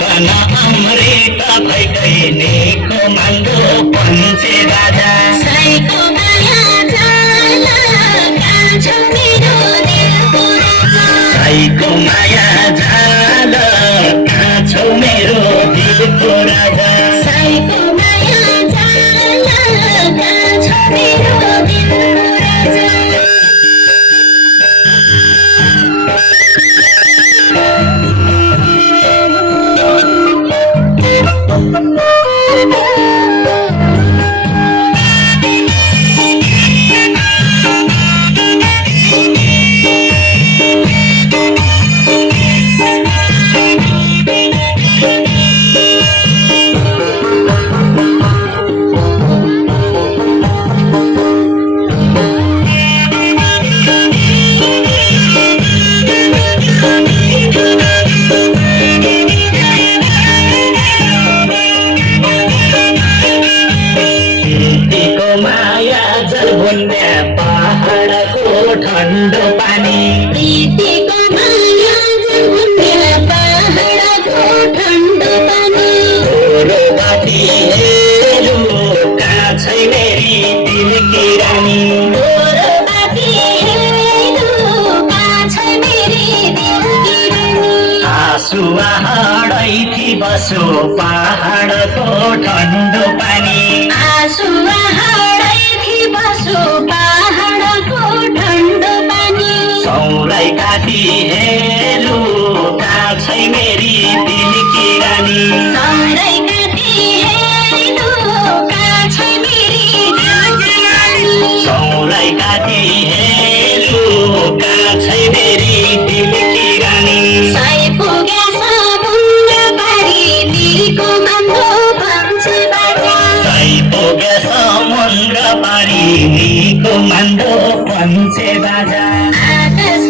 कन अमृत भैकैनेको मान्दो पञ्चे राजा psycho माया जाल कान्छो मेरो दिलको राजा साईको माया झाल कान्छो मेरो दिलको राजा साईको माया जाल कान्छो मेरो दिलको राजा पहाडको ठन्डो पानी प्रीतिको माया जमुना पहाडको ठन्डो पानी तोरो बाटी हेरु काछै मेरी दिलकी रानी तोरो बाटी हेरु काछै मेरी दिलकी रानी आँसु हाडैथी बसो पहाडको ठन्डो पानी आँसु हाडैथी बसो पहाडको ठन्डो पानी सौलाई काटी हेरु काछै मेरी दिलकी रानी सौरै काटी हेरु काछै मेरी दिलकी रानी सौलाई काटी हेरु काछै मेरी दिलकी रानी साई पुगे समुद्र पारी निको मन्दो पञ्चे बाजा साई पुगे समुद्र पारी निको मन्दो पञ्चे बाजा आकाश